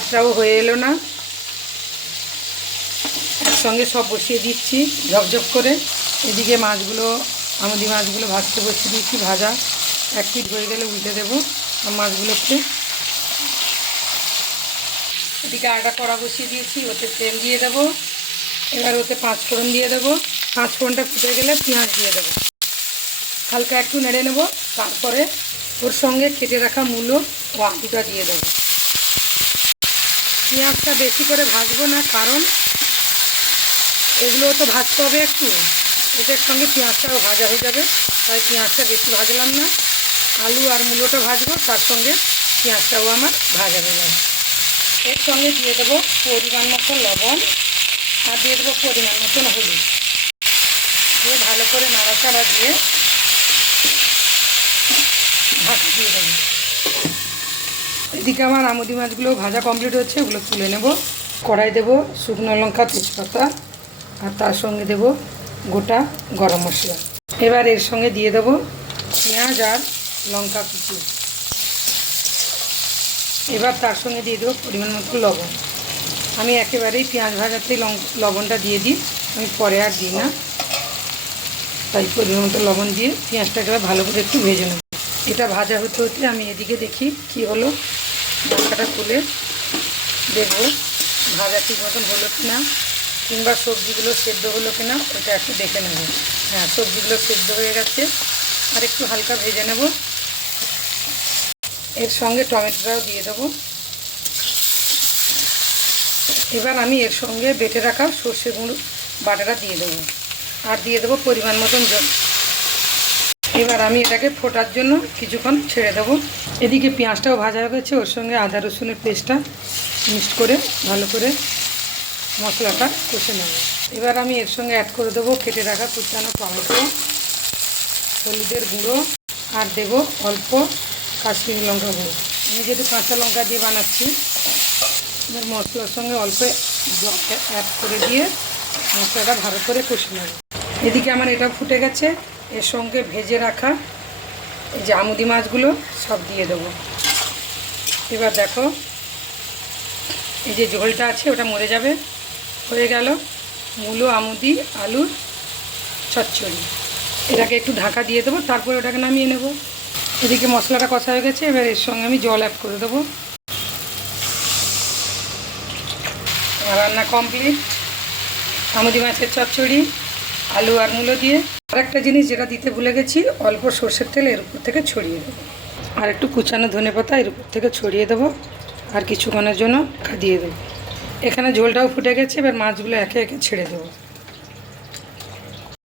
ভাতটাও হয়ে এলো না। একসঙ্গে সব বসিয়ে দিচ্ছি, ঝকঝক করে। এদিকে মাছগুলো আমাদের মাছগুলো ভাজতে বসিয়ে দিচ্ছি ভাজা। এক পিট হয়ে গেলে উল্টে দেবো মাছগুলোকে। এদিকে আটা কড়া বসিয়ে দিয়েছি, ওতে তেল দিয়ে দেবো। এবার ওতে পাঁচ ফোড়ন দিয়ে দেবো। পাঁচ ফোড়নটা ফুটে গেলে পেঁয়াজ দিয়ে দেবো। হালকা একটু নেড়ে নেব, তারপরে ওর সঙ্গে কেটে রাখা মূলো ও আলুটা দিয়ে দেবো। পেঁয়াজটা বেশি করে ভাজবো না, কারণ এগুলো তো ভাজতে হবে একটু। এটার সঙ্গে পেঁয়াজটাও ভাজা হয়ে যাবে, তাই পেঁয়াজটা বেশি ভাজলাম না। আলু আর মূলোটা ভাজবো, তার সঙ্গে পেঁয়াজটাও আমার ভাজা হয়ে যাবে। এর সঙ্গে দিয়ে দেবো পরিমাণ মতো লবণ আর দিয়ে দেবো পরিমাণ মতন হলুদ। দিয়ে ভালো করে নাড়াচাড়া দিয়ে ঢাকা দিয়ে দেবো। এদিকে আমার আমুদি মাছগুলো ভাজা কমপ্লিট হচ্ছে, ওগুলো তুলে নেব। কড়াই দেবো শুকনো লঙ্কা, তেজপাতা, আর তার সঙ্গে দেব গোটা গরম মশলা। এবার এর সঙ্গে দিয়ে দেবো পেঁয়াজ আর লঙ্কা কুচি। এবার তার সঙ্গে দিয়ে দেবো পরিমাণ মতো লবণ। আমি একেবারেই পেঁয়াজ ভাজাতেই লং, লবণটা দিয়ে দিই, আমি পরে আর দিই না। তাই পরিমাণ মতো লবণ দিয়ে পেঁয়াজটা একেবারে ভালো করে একটু ভেজে নেব। এটা ভাজা হতে হতে আমি এদিকে দেখি কি হলো। ঢাকাটা তুলে দেখব ভাজা ঠিক মতন হলো কি না কিংবা সবজিগুলো সেদ্ধ হলো কি না ওটা একটু দেখে নেব। হ্যাঁ সবজিগুলো সেদ্ধ হয়ে গেছে। আর একটু হালকা ভেজে নেব। এর সঙ্গে টমেটোটাও দিয়ে দেবো। এবার আমি এর সঙ্গে বেটে রাখা সর্ষে গুঁড়ো বাটাটা দিয়ে দেবো। আর দিয়ে দেবো পরিমাণ মতন জল। এবার আমি এটাকে ফোটার জন্য কিছুক্ষণ ছেড়ে দেবো। এদিকে পেঁয়াজটাও ভাজা হয়ে গেছে, ওর সঙ্গে আদা রসুনের পেস্টটা মিক্সড করে ভালো করে মশলাটা কষে নেব। এবার আমি এর সঙ্গে অ্যাড করে দেবো কেটে রাখা কুচানো টমেটো, হলুদের গুঁড়ো, আর দেবো অল্প কাশ্মীরি লঙ্কা গুঁড়ো। আমি যেহেতু কাঁচা লঙ্কা দিয়ে বানাচ্ছি, এবার মশলার সঙ্গে অল্প অ্যাড করে দিয়ে মশলাটা ভালো করে কষে নেব। এদিকে আমার এটা ফুটে গেছে। এর সঙ্গে ভেজে রাখা এই যে আমুদি মাছগুলো সব দিয়ে দেবো। এবার দেখো, এই যে ঝোলটা আছে ওটা মরে যাবে। হয়ে গেল মূলো, আমুদি, আলুর চচ্চড়ি। এটাকে একটু ঢাকা দিয়ে দেবো, তারপরে ওটাকে নামিয়ে নেব। এদিকে মশলাটা কষা হয়ে গেছে, এবার এর সঙ্গে আমি জল অ্যাড করে দেবো। রান্না কমপ্লিট আমুদি মাছের চচ্চড়ি, আলু আর মূলো দিয়ে। আরেকটা জিনিস যেটা দিতে ভুলে গেছি, অল্প সর্ষের তেল এর উপর থেকে ছড়িয়ে দেবো। আর একটু কুচানো ধনে পাতা এর উপর থেকে ছড়িয়ে দেবো, আর কিছুক্ষণের জন্য খাদিয়ে দিয়ে দেবো। এখানে ঝোলটাও ফুটে গেছে, এবার মাছগুলো একে একে ছেড়ে দেবো।